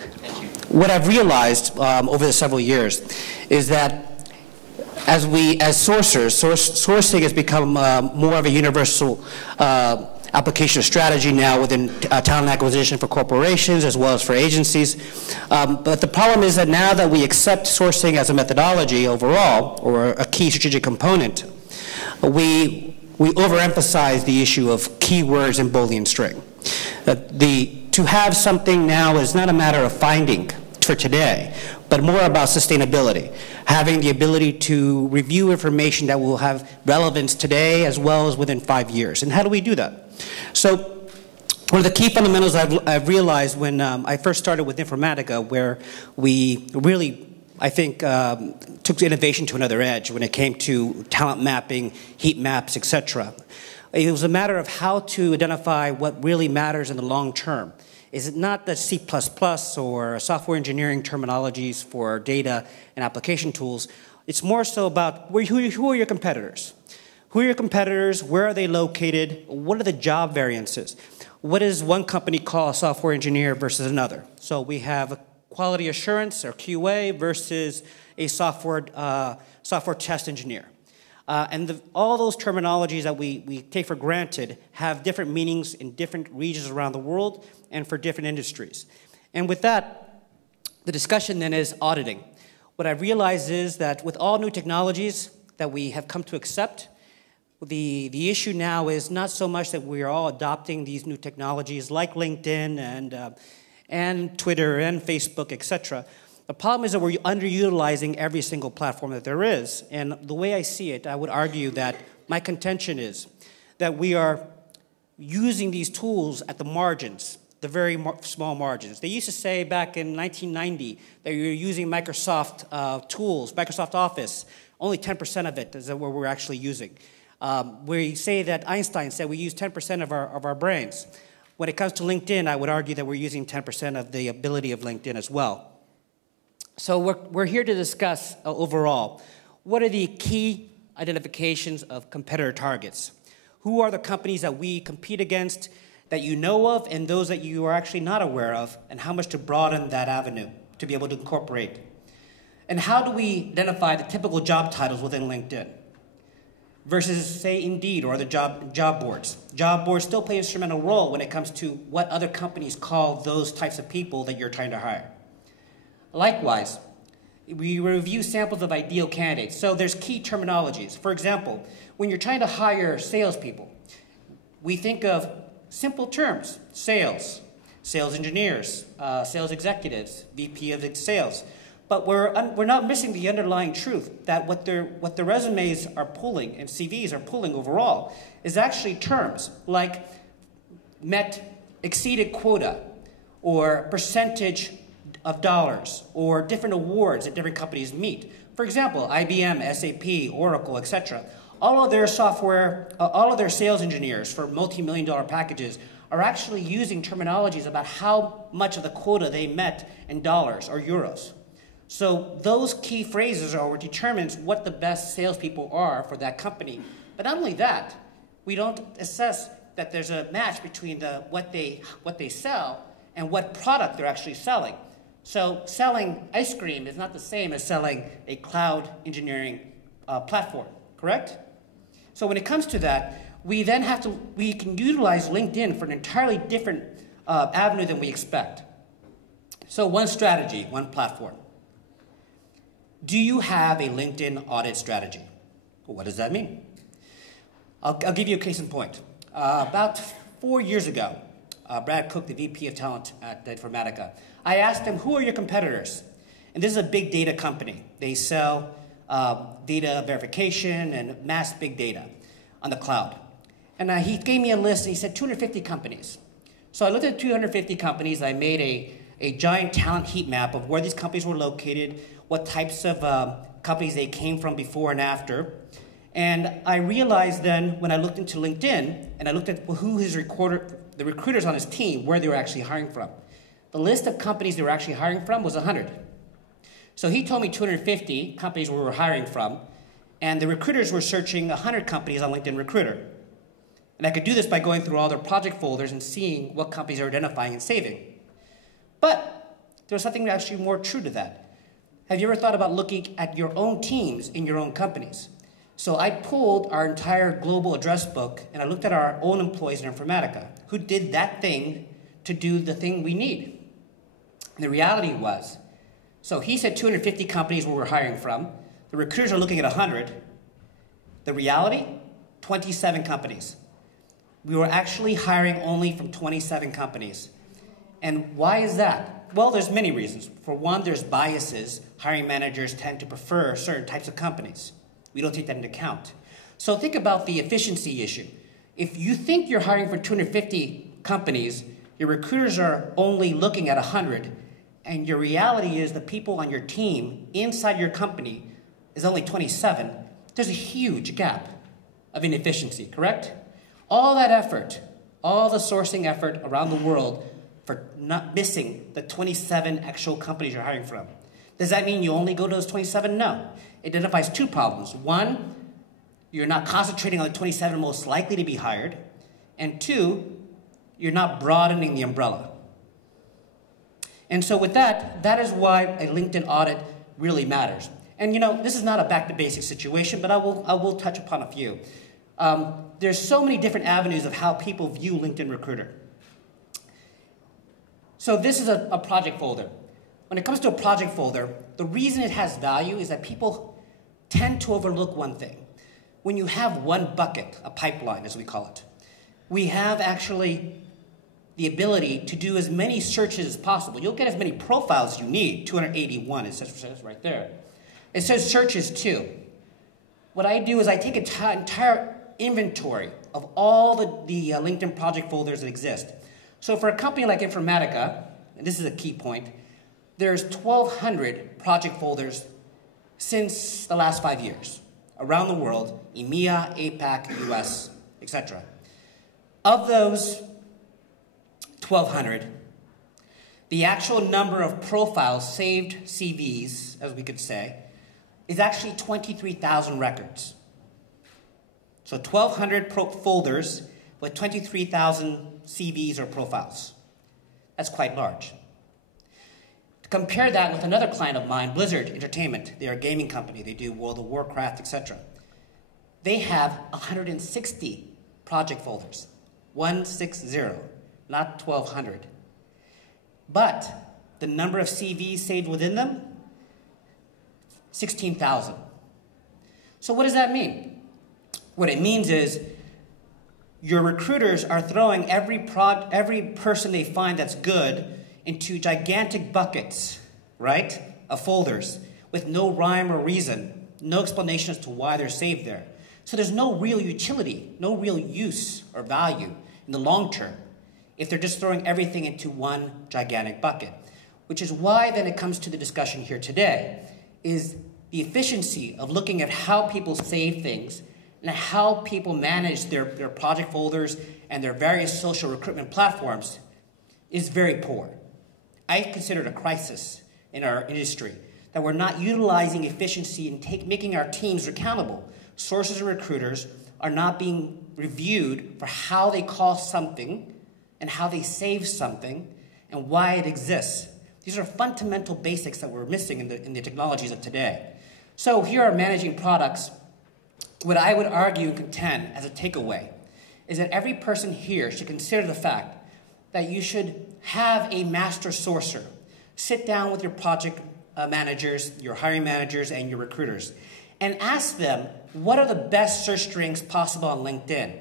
Thank you. What I've realized over the several years is that as sourcing has become more of a universal application of strategy now within talent acquisition for corporations as well as for agencies. But the problem is that now that we accept sourcing as a methodology overall, or a key strategic component, we overemphasize the issue of keywords and Boolean string. To have something now is not a matter of finding for today, but more about sustainability, having the ability to review information that will have relevance today as well as within 5 years. And how do we do that? So one of the key fundamentals I've realized when I first started with Informatica, where we really, I think, took innovation to another edge when it came to talent mapping, heat maps, etc. It was a matter of how to identify what really matters in the long term. Is it not the C++ or software engineering terminologies for data and application tools? It's more so about who are your competitors? Who are your competitors? Where are they located? What are the job variances? What does one company call a software engineer versus another? So we have quality assurance or QA versus a software test engineer. And all those terminologies that we take for granted have different meanings in different regions around the world and for different industries. And with that, the discussion then is auditing. What I've realized is that with all new technologies that we have come to accept, the issue now is not so much that we are all adopting these new technologies like LinkedIn and Twitter and Facebook, etc. The problem is that we're underutilizing every single platform that there is. And the way I see it, I would argue that my contention is that we are using these tools at the margins, the very small margins. They used to say back in 1990 that you were using Microsoft tools, Microsoft Office. Only 10% of it is what we're actually using. We say that Einstein said we use 10% of our brains. When it comes to LinkedIn, I would argue that we're using 10% of the ability of LinkedIn as well. So we're here to discuss overall, what are the key identifications of competitor targets? Who are the companies that we compete against that you know of and those that you are actually not aware of, and how much to broaden that avenue to be able to incorporate? And how do we identify the typical job titles within LinkedIn versus, say, Indeed or other job boards? Job boards still play an instrumental role when it comes to what other companies call those types of people that you're trying to hire. Likewise, we review samples of ideal candidates. So there's key terminologies. For example, when you're trying to hire salespeople, we think of simple terms: sales, sales engineers, sales executives, VP of sales. But we're not missing the underlying truth that what the resumes are pulling and CVs are pulling overall is actually terms like exceeded quota, or percentage of dollars, or different awards that different companies meet. For example, IBM, SAP, Oracle, etc. All of their sales engineers for multi-million-dollar packages are actually using terminologies about how much of the quota they met in dollars or euros. So those key phrases are what determines what the best salespeople are for that company. But not only that, we don't assess that there's a match between what they sell and what product they're actually selling. So selling ice cream is not the same as selling a cloud engineering platform, correct? So when it comes to that, we can utilize LinkedIn for an entirely different avenue than we expect. So one strategy, one platform. Do you have a LinkedIn audit strategy? Well, what does that mean? I'll give you a case in point. About 4 years ago, Brad Cook, the VP of Talent at Informatica, I asked him, who are your competitors? And this is a big data company. They sell data verification and mass big data on the cloud. And he gave me a list, and he said 250 companies. So I looked at 250 companies. I made a giant talent heat map of where these companies were located, what types of companies they came from before and after. And I realized then, when I looked into LinkedIn, and I looked at who the recruiters on his team, where they were actually hiring from. The list of companies they were actually hiring from was 100. So he told me 250 companies we were hiring from, and the recruiters were searching 100 companies on LinkedIn Recruiter. And I could do this by going through all their project folders and seeing what companies are identifying and saving. But there's something actually more true to that. Have you ever thought about looking at your own teams in your own companies? So I pulled our entire global address book and I looked at our own employees in Informatica who did that thing to do the thing we need. And the reality was, so he said 250 companies where we're hiring from. The recruiters are looking at 100. The reality, 27 companies. We were actually hiring only from 27 companies. And why is that? Well, there's many reasons. For one, there's biases. Hiring managers tend to prefer certain types of companies. We don't take that into account. So think about the efficiency issue. If you think you're hiring for 250 companies, your recruiters are only looking at 100, and your reality is the people on your team inside your company is only 27, there's a huge gap of inefficiency, correct? All that effort, all the sourcing effort around the world for not missing the 27 actual companies you're hiring from. Does that mean you only go to those 27? No. It identifies two problems. One, you're not concentrating on the 27 most likely to be hired. And two, you're not broadening the umbrella. And so with that, that is why a LinkedIn audit really matters. And you know, this is not a back to basics situation, but I will touch upon a few. There's so many different avenues of how people view LinkedIn Recruiter. So this is a project folder. When it comes to a project folder, the reason it has value is that people tend to overlook one thing. When you have one bucket, a pipeline as we call it, we have actually the ability to do as many searches as possible. You'll get as many profiles as you need, 281, it says right there. It says searches too. What I do is I take an entire inventory of all the LinkedIn project folders that exist. So for a company like Informatica, and this is a key point, there's 1,200 project folders since the last 5 years around the world, EMEA, APAC, US, etc. Of those 1,200, the actual number of profiles, saved CVs, as we could say, is actually 23,000 records. So 1,200 folders with 23,000 CVs or profiles. That's quite large. Compare that with another client of mine, Blizzard Entertainment. They're a gaming company. They do World of Warcraft, etc. They have 160 project folders. 160, not 1,200. But the number of CVs saved within them, 16,000. So what does that mean? What it means is your recruiters are throwing every person they find that's good into gigantic buckets, right, of folders with no rhyme or reason, no explanation as to why they're saved there. So there's no real utility, no real use or value in the long term if they're just throwing everything into one gigantic bucket, which is why then it comes to the discussion here today, is the efficiency of looking at how people save things and how people manage their project folders and their various social recruitment platforms is very poor. I consider it a crisis in our industry that we're not utilizing efficiency and making our teams accountable. Sources and recruiters are not being reviewed for how they call something and how they save something and why it exists. These are fundamental basics that we're missing in the technologies of today. So here are managing products. What I would argue and contend as a takeaway is that every person here should consider the fact that you should have a master sourcer. Sit down with your project managers, your hiring managers, and your recruiters, and ask them what are the best search strings possible on LinkedIn.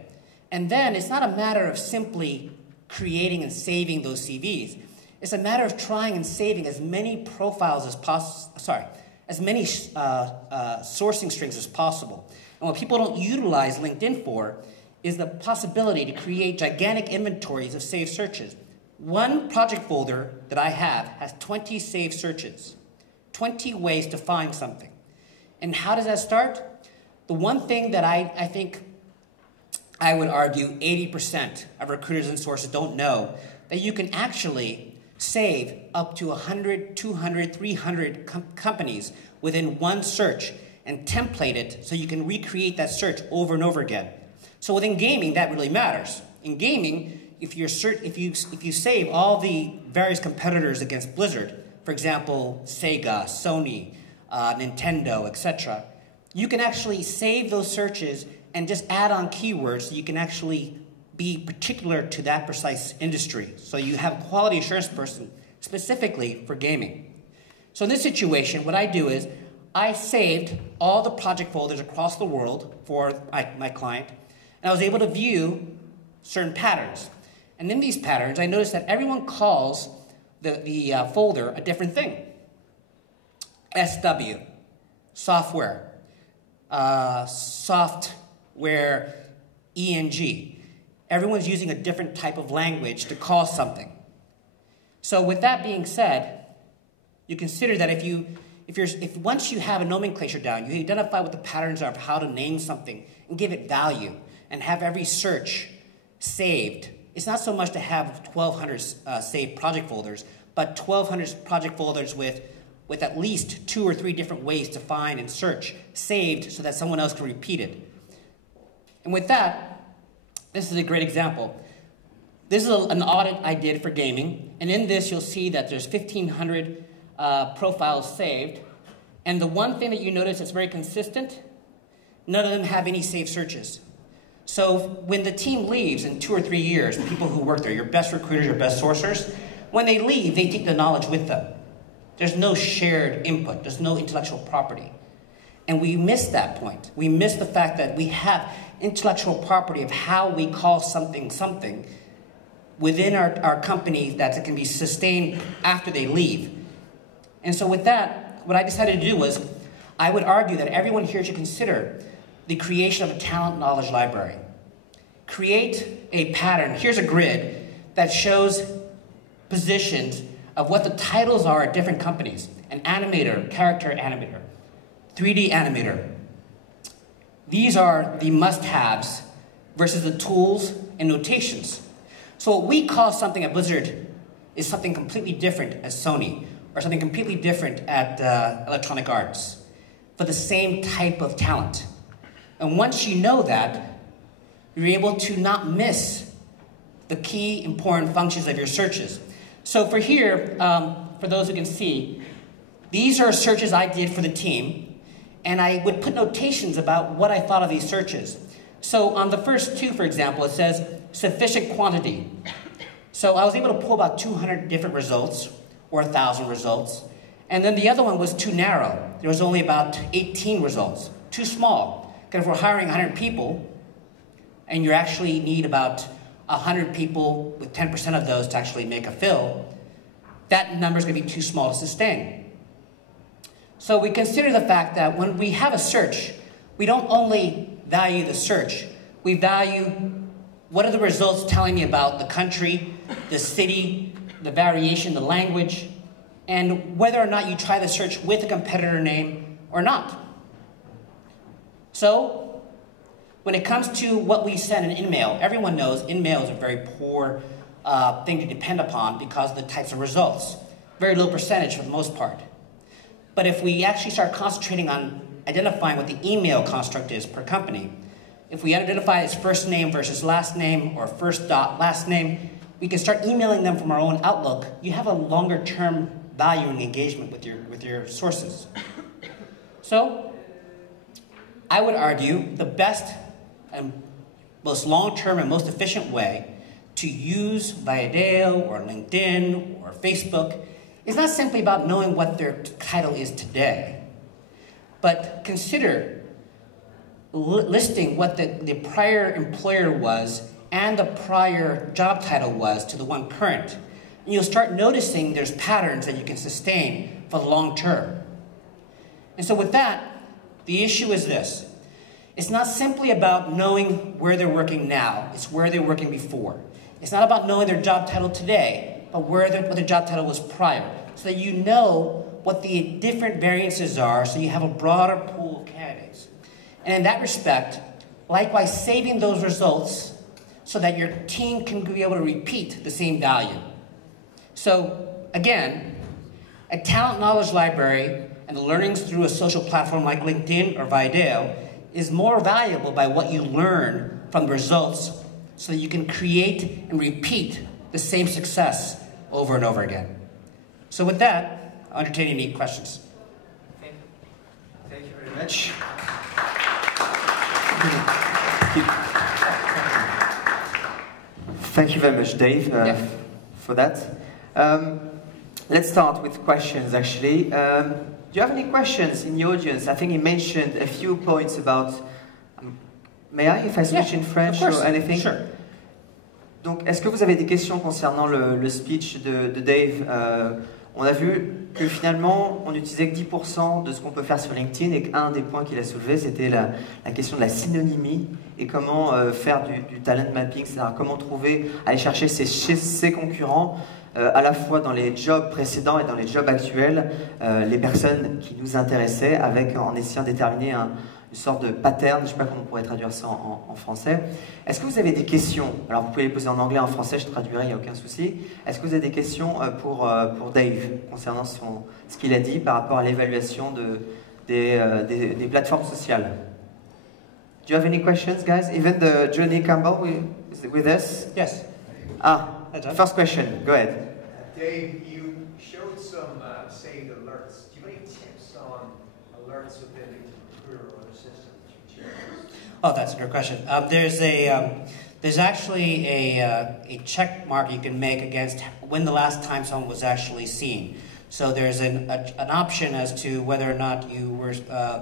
And then it's not a matter of simply creating and saving those CVs. It's a matter of trying and saving as many profiles as possible, as many sourcing strings as possible. And what people don't utilize LinkedIn for is the possibility to create gigantic inventories of saved searches. One project folder that I have has 20 saved searches, 20 ways to find something. And how does that start? The one thing that I think I would argue 80% of recruiters and sources don't know, that you can actually save up to 100, 200, 300 companies within one search and template it so you can recreate that search over and over again. So within gaming, that really matters. In gaming, if you save all the various competitors against Blizzard for example, Sega, Sony, Nintendo, etc., you can actually save those searches and just add on keywords so you can actually be particular to that precise industry. So you have a quality assurance person specifically for gaming. So in this situation, what I do is I saved all the project folders across the world for my client, and I was able to view certain patterns. And in these patterns, I noticed that everyone calls the folder a different thing. SW, software, software, ENG. Everyone's using a different type of language to call something. So with that being said, you consider that if once you have a nomenclature down, you identify what the patterns are of how to name something and give it value and have every search saved. It's not so much to have 1,200 saved project folders, but 1,200 project folders with at least 2 or 3 different ways to find and search saved so that someone else can repeat it. And with that, this is a great example. This is an audit I did for gaming, and in this you'll see that there's 1,500 profiles saved, and the one thing that you notice that's very consistent, none of them have any saved searches. So when the team leaves in 2 or 3 years, the people who work there, your best recruiters, your best sourcers, when they leave, they take the knowledge with them. There's no shared input. There's no intellectual property. And we miss that point. We miss the fact that we have intellectual property of how we call something something within our company that can be sustained after they leave. And so with that, what I decided to do was, I would argue that everyone here should consider the creation of a talent knowledge library. Create a pattern. Here's a grid that shows positions of what the titles are at different companies. An animator, character animator, 3D animator. These are the must-haves versus the tools and notations. So what we call something at Blizzard is something completely different at Sony, or something completely different at Electronic Arts, for the same type of talent. And once you know that, you're able to not miss the key important functions of your searches. So for here, for those who can see, these are searches I did for the team, and I would put notations about what I thought of these searches. So on the first 2, for example, it says sufficient quantity. So I was able to pull about 200 different results, or 1,000 results. And then the other one was too narrow. There was only about 18 results, too small. Because if we're hiring 100 people, and you actually need about 100 people with 10% of those to actually make a fill, that number is going to be too small to sustain. So we consider the fact that when we have a search, we don't only value the search, we value what are the results telling me about the country, the city, the variation, the language, and whether or not you try the search with a competitor name or not. So, when it comes to what we send in InMail, everyone knows InMail is a very poor thing to depend upon because of the types of results. Very low percentage for the most part. But if we actually start concentrating on identifying what the email construct is per company, if we identify its first name versus last name, or first dot last name, we can start emailing them from our own Outlook. You have a longer term value and engagement with your sources. So, I would argue the best and most long-term and most efficient way to use Viadeo or LinkedIn or Facebook is not simply about knowing what their title is today, but consider listing what the prior employer was and the prior job title was to the one current. And you'll start noticing there's patterns that you can sustain for the long term. And so with that, the issue is this. It's not simply about knowing where they're working now, it's where they're working before. It's not about knowing their job title today, but what their job title was prior, so that you know what the different variances are, so you have a broader pool of candidates. And in that respect, likewise saving those results so that your team can be able to repeat the same value. So again, a talent knowledge library and the learnings through a social platform like LinkedIn or Viadeo is more valuable by what you learn from the results, so that you can create and repeat the same success over and over again. So with that, entertain any questions. Thank you very much. Thank you very much, Dave, for that. Let's start with questions, actually. Do you have any questions in the audience? I think he mentioned a few points about... may I, if I switch in French or anything? Sure. Donc, est-ce que vous avez des questions concernant le speech de Dave? On a vu que finalement, on n'utilisait que 10% de ce qu'on peut faire sur LinkedIn et qu'un des points qu'il a soulevé, c'était la question de la synonymie et comment faire du talent mapping, c'est-à-dire comment trouver, aller chercher ses concurrents, à la fois dans les jobs précédents et dans les jobs actuels, les personnes qui nous intéressaient, en essayant de déterminer une sorte de pattern, je ne sais pas comment on pourrait traduire ça en français. Est-ce que vous avez des questions? Alors vous pouvez les poser en anglais, en français, je traduirai, il n'y a aucun souci. Est-ce que vous avez des questions pour Dave, concernant ce qu'il a dit par rapport à l'évaluation des plateformes sociales? Do you have any questions, guys? Even Johnny Campbell is with us? Yes. First question, go ahead. Dave, you showed some saved alerts. Do you have any tips on alerts within the recruiter or the system that you chose? Oh, that's a good question. There's actually a check mark you can make against when the last time someone was actually seen. So there's an option as to whether or not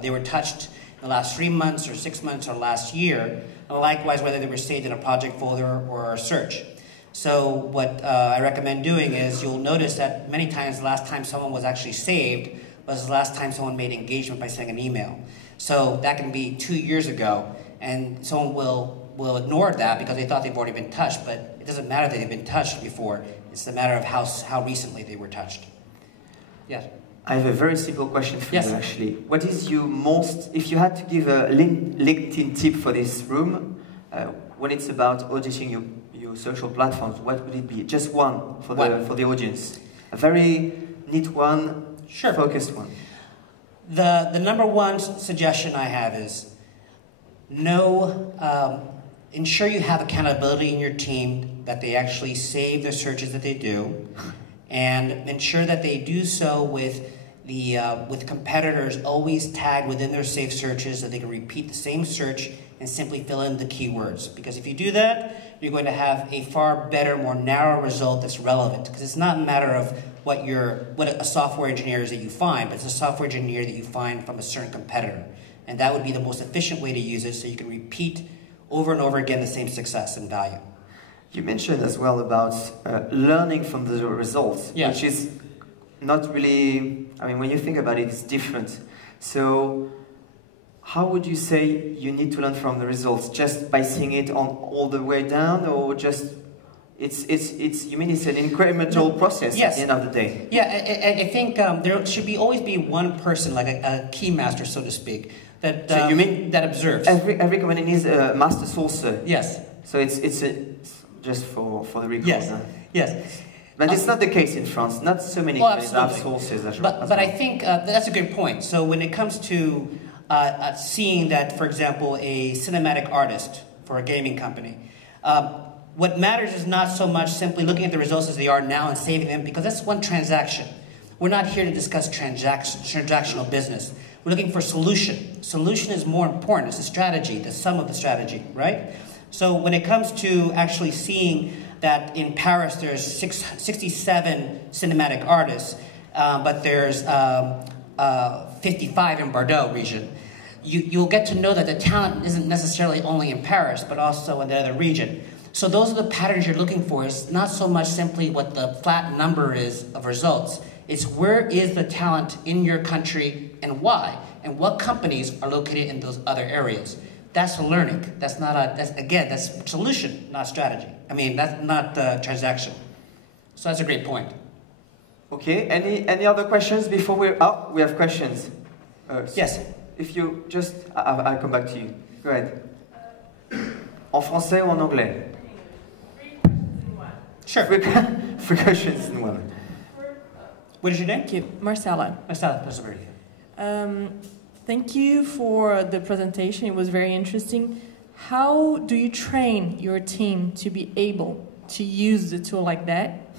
they were touched in the last 3 months or 6 months or last year, and likewise whether they were saved in a project folder or a search. So what I recommend doing is you'll notice that many times the last time someone was actually saved was the last time someone made engagement by sending an email. So that can be 2 years ago, and someone will ignore that because they thought they've already been touched, but it doesn't matter that they've been touched before. It's a matter of how recently they were touched. Yes? I have a very simple question for you, actually. What is your if you had to give a LinkedIn tip for this room, when it's about auditing your social platforms, what would it be? Just one for the audience. A very neat one, focused one. The number one suggestion I have is ensure you have accountability in your team, that they actually save the searches that they do, and ensure that they do so with competitors always tagged within their saved searches, so they can repeat the same search and simply fill in the keywords. Because if you do that, you're going to have a far better, more narrow result that's relevant. Because it's not a matter of what a software engineer is that you find, but it's a software engineer that you find from a certain competitor. And that would be the most efficient way to use it, so you can repeat over and over again the same success and value. You mentioned as well about learning from the results, which is not really, I mean, when you think about it, it's different. So how would you say you need to learn from the results? Just by seeing it all the way down, or just, you mean it's an incremental process at the end of the day? Yeah, I think there should always be one person, like a key master, so to speak, that so you mean that observes. Every company needs a master sourcer. Yes. So it's just for the record. Yes. Huh? Yes. But it's not the case in France. Not so many companies have sources. But I think that's a good point. So when it comes to seeing that, for example, a cinematic artist for a gaming company, what matters is not so much simply looking at the results as they are now and saving them, because that's one transaction. We're not here to discuss transactional business. We're looking for solution. Solution is more important. It's a strategy, the sum of the strategy, right? So when it comes to actually seeing that in Paris there's 67 cinematic artists, but there's 55 in Bordeaux region, you'll get to know that the talent isn't necessarily only in Paris, but also in the other region. So those are the patterns you're looking for. It's not so much simply what the flat number is of results. It's where is the talent in your country and why, and what companies are located in those other areas. That's learning. That's not that's solution, not strategy. I mean, that's not transaction. So that's a great point. Okay. Any other questions before we have questions. Yes. If you just, I'll come back to you. Go ahead. En français ou en anglais? 3 questions in one. Sure. 3 questions in one. What is your name? Thank you, Marcella. Marcella, that's very good. Thank you for the presentation. It was very interesting. How do you train your team to be able to use the tool like that?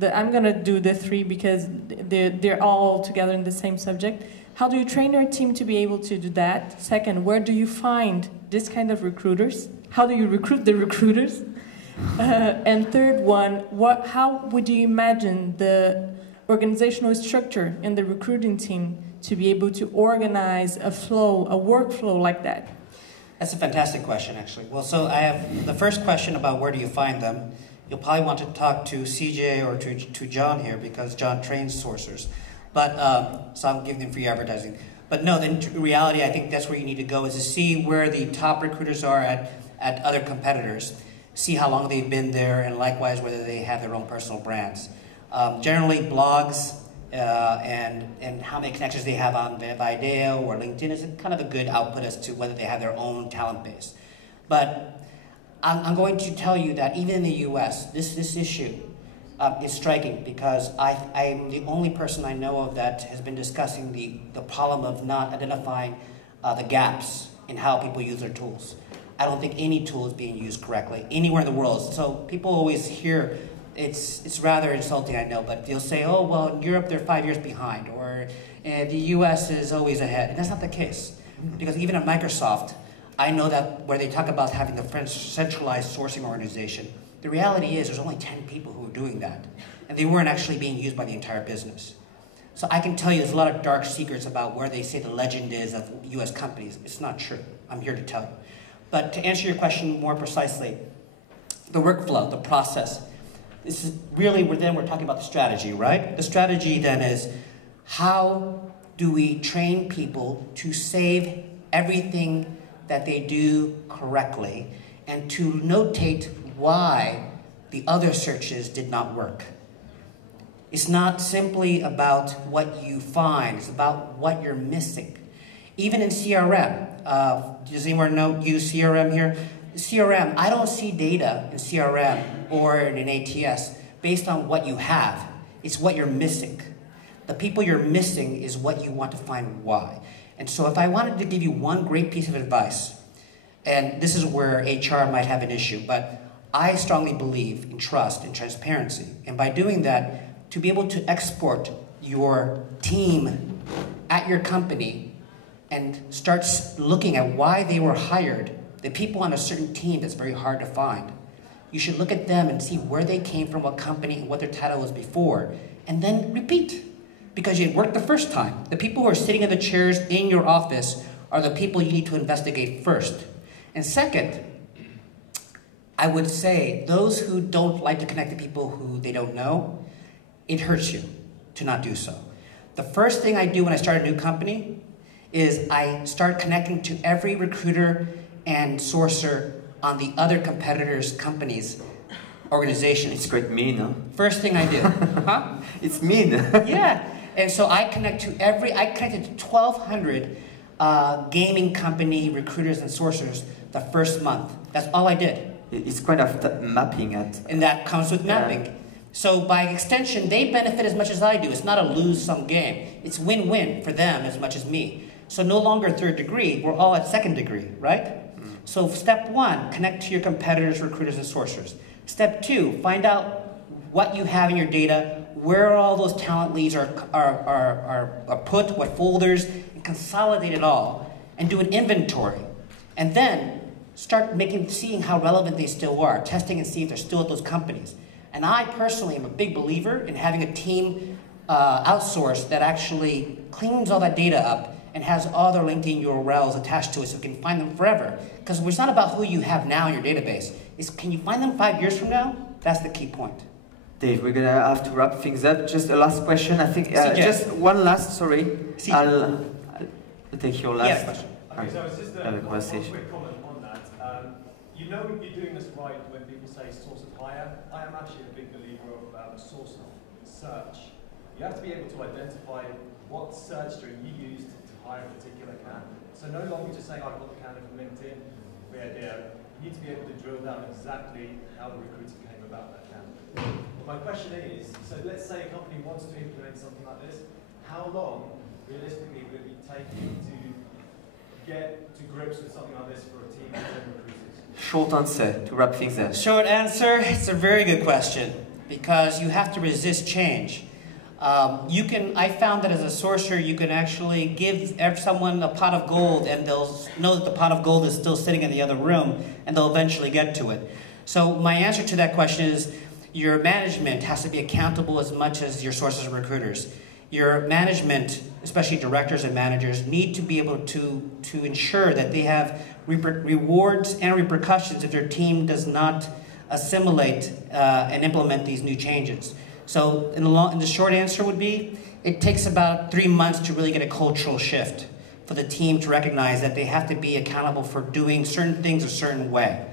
I'm going to do the three because they're all together in the same subject. How do you train your team to be able to do that? Second, where do you find this kind of recruiters? How do you recruit the recruiters? And third one, how would you imagine the organizational structure in the recruiting team to be able to organize a flow, a workflow like that? That's a fantastic question, actually. Well, so I have the first question about where do you find them. You'll probably want to talk to CJ or to John here because John trains sourcers. But, so I'll give them free advertising. But no, in reality, I think that's where you need to go is to see where the top recruiters are at other competitors, see how long they've been there, and likewise whether they have their own personal brands. Generally, blogs and how many connections they have on Video or LinkedIn is kind of a good output as to whether they have their own talent base. But I'm going to tell you that even in the US, this issue is striking because I'm the only person I know of that has been discussing the problem of not identifying the gaps in how people use their tools. I don't think any tool is being used correctly anywhere in the world. So people always hear, it's rather insulting, I know, but they'll say, oh, well, in Europe they're 5 years behind, or the US is always ahead. And that's not the case. Because even at Microsoft, I know that where they talk about having the French centralized sourcing organization, the reality is there's only 10 people who are doing that. And they weren't actually being used by the entire business. So I can tell you there's a lot of dark secrets about where they say the legend is of US companies. It's not true. I'm here to tell you. But to answer your question more precisely, the workflow, the process, this is really where then we're talking about the strategy, right? The strategy then is how do we train people to save everything that they do correctly and to notate why the other searches did not work. It's not simply about what you find, it's about what you're missing. Even in CRM, does anyone use CRM here? CRM, I don't see data in CRM or in an ATS based on what you have. It's what you're missing. The people you're missing is what you want to find why. And so if I wanted to give you one great piece of advice, and this is where HR might have an issue, but I strongly believe in trust and transparency. And by doing that, to be able to export your team at your company and start looking at why they were hired, the people on a certain team that's very hard to find, you should look at them and see where they came from, what company, and what their title was before, and then repeat. Because it worked the first time. The people who are sitting in the chairs in your office are the people you need to investigate first. And second, I would say those who don't like to connect to people who they don't know, it hurts you to not do so. The first thing I do when I start a new company is I start connecting to every recruiter and sourcer on the other competitors' companies' organizations. It's quite mean, huh? First thing I do. Huh? It's mean. Yeah. And so I connected to 1,200 gaming company recruiters and sourcers the first month. That's all I did. It's kind of mapping it. And that comes with mapping. Yeah. So by extension, they benefit as much as I do. It's not a lose-sum game. It's win-win for them as much as me. So no longer third degree, we're all at second degree, right? So step one, connect to your competitors, recruiters, and sourcers. Step two, find out what you have in your data, where all those talent leads are put, what folders, and consolidate it all, and do an inventory. And then start seeing how relevant they still are, testing and see if they're still at those companies. And I personally am a big believer in having a team outsourced that actually cleans all that data up and has all their LinkedIn URLs attached to it so you can find them forever. Because it's not about who you have now in your database. It's can you find them 5 years from now? That's the key point. Dave, we're going to have to wrap things up. Just a last question. I think just one last, sorry. I'll take your last question. Okay, so it's just a quick comment on that. You know you're doing this right when people say source of hire. I am actually a big believer of source of search. You have to be able to identify what search string you used to hire a particular candidate. So no longer just saying, I've got the candidate from LinkedIn, you need to be able to drill down exactly how the recruiter came about that candidate. My question is, so let's say a company wants to implement something like this, how long, realistically, would it be taking to get to grips with something like this for a team of 10 recruiters? Short answer, to wrap things up. Short answer, it's a very good question. because you have to resist change. I found that as a sorcerer, you can actually give someone a pot of gold and they'll know that the pot of gold is still sitting in the other room and they'll eventually get to it. So my answer to that question is your management has to be accountable as much as your sources and recruiters. Your management, especially directors and managers, need to be able to ensure that they have rewards and repercussions if their team does not assimilate and implement these new changes. So in the short answer would be, it takes about 3 months to really get a cultural shift for the team to recognize that they have to be accountable for doing certain things a certain way.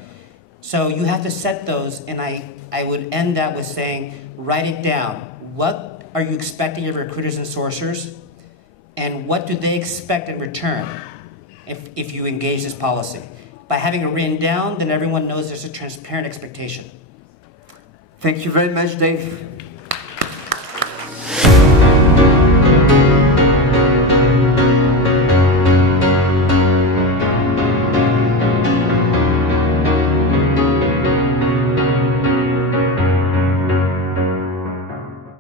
So you have to set those, and I would end that with saying, write it down. What are you expecting of recruiters and sourcers? And what do they expect in return if you engage this policy? By having it written down, then everyone knows there's a transparent expectation. Thank you very much, Dave.